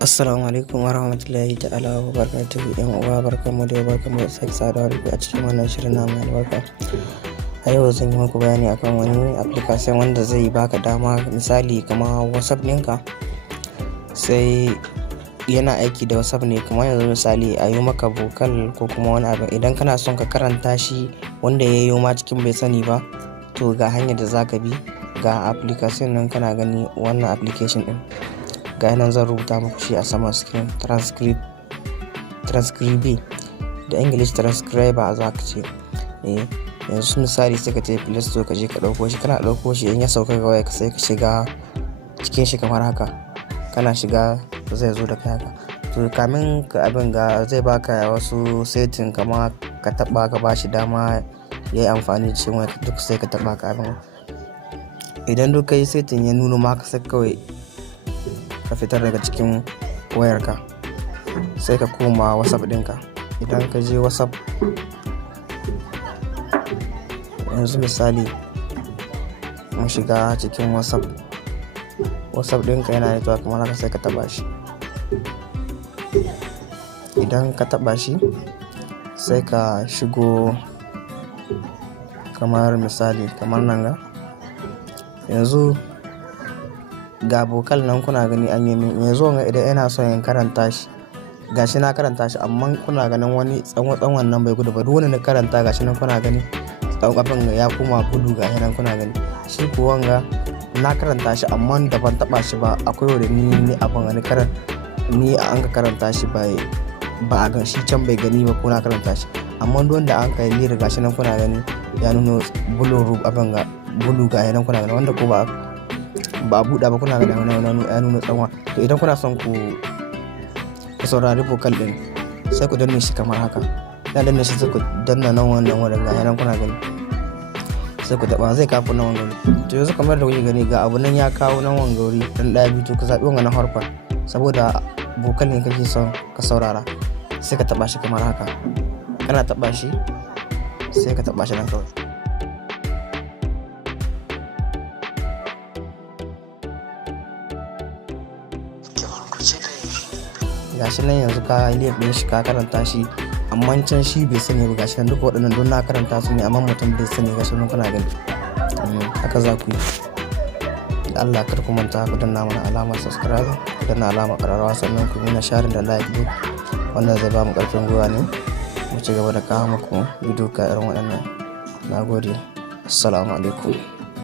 Assalamu alaikum warahmatullahi ta'ala wa barakatuhu. Yan uwa barkanmu da sake saduwa da ku a cikin wannan shirin namu albarka. A yau zan yi muku bayani akan wani application wanda zai baka dama, misali kamar WhatsApp ɗinka sai yana aiki da WhatsApp ne, kamar yanzu misali a yi maka vocal ko kuma wani abu, idan kana son ka karanta shi wanda ya yi ma cikin bai sani ba, to ga hanyar da zaka bi. Ga application nan kana gani, wannan application ɗin ga nan zan rubuta muku shi a saman screen. Transcribe da English transcriber za ka ce. Yanzu misali sai ka tafi Play Store ka je ka ɗauko shi. Kana ɗauko shi in ya sauka ga waya sai ka shiga cikin shi kamar haka. Kana shiga zai zo da kai haka. To kamin ka abin ga zai baka wasu setting, kama ka taɓa ka bashi dama ya yi amfani da shi waya duk sai ka taɓa ka abin. Idan duk kai setting ya nuno maka sai kawai ka fitar daga cikin wayarka sai ka koma WhatsApp ɗinka. Idan ka je WhatsApp, yanzu misali mun shiga cikin WhatsApp ɗinka yana da kamar haka sai ka taba shi. Idan ka taba shi sai ka shigo kamar misali kamar nan ga yanzu ga vocal nan kuna gani an yi min. Yanzu idan ina son in karanta shi, gashi na karanta shi amma kuna ganin wani tsawon nan bai gudu ba. Duk wani na karanta gashi nan kuna gani tsawon abin ya koma gudu, gashi nan kuna gani. Shi ko wanga na karanta shi amma da ban taba shi ba, akwai wanda ni abin ni an ka karanta shi ba a gan shi can bai gani ba ko na karanta shi, amma duk wanda an kai lira gashi nan kuna gani ya nuna bulu abin ga bulu, gashi nan kuna gani, wanda ko ba a buɗa ba kuna gani ya nuna tsanwa. To idan kuna son ku saurari vocal ɗin sai ku danne shi kamar haka. Ya danne shi sai ku danna nan wannan wurin, ga nan kuna gani sai ku taɓa zai kawo nan wanga wuri. To yanzu kamar da kuke gani ga abu nan ya kawo nan wanga wuri dan ɗaya biyu, to ka zaɓi wanga na harfa saboda vocal ne kake son ka saurara. Sai ka taɓa shi kamar haka. Kana taɓa shi sai ka taɓa shi nan kawai. Gashi nan yanzu ka liyar ɗin shi ka karanta shi, amma can shi bai sani ba. Gashi nan duka waɗannan don na karanta su ne amma mutum bai sani. Gashi nan kuna gani haka za ku yi. Da Allah kar ku manta ku danna mana alamar subscribe, ku danna alamar ƙararrawa, sannan ku yi na sharing da like duk wannan zai ba mu ƙarfin gwiwa ne mu ci gaba da kawo muku bidiyo ka irin waɗannan. Na gode, assalamu alaikum.